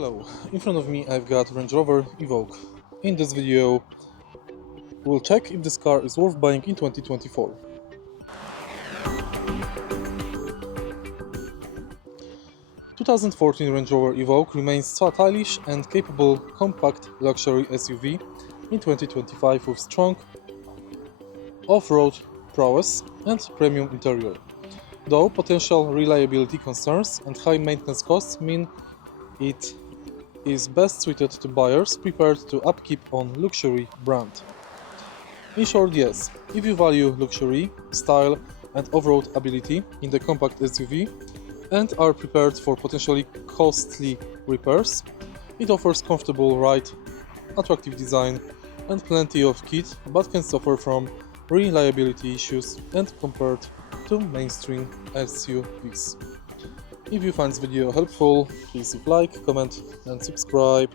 Hello, in front of me I've got Range Rover Evoque. In this video we'll check if this car is worth buying in 2024. The 2014 Range Rover Evoque remains stylish and capable compact luxury SUV in 2025 with strong off-road prowess and premium interior. Though potential reliability concerns and high maintenance costs mean it is best suited to buyers prepared to upkeep on luxury brand. In short, yes, if you value luxury, style and off-road ability in the compact SUV and are prepared for potentially costly repairs, it offers comfortable ride, attractive design and plenty of kit, but can suffer from reliability issues and compared to mainstream SUVs. If you find this video helpful, please leave like, comment and subscribe.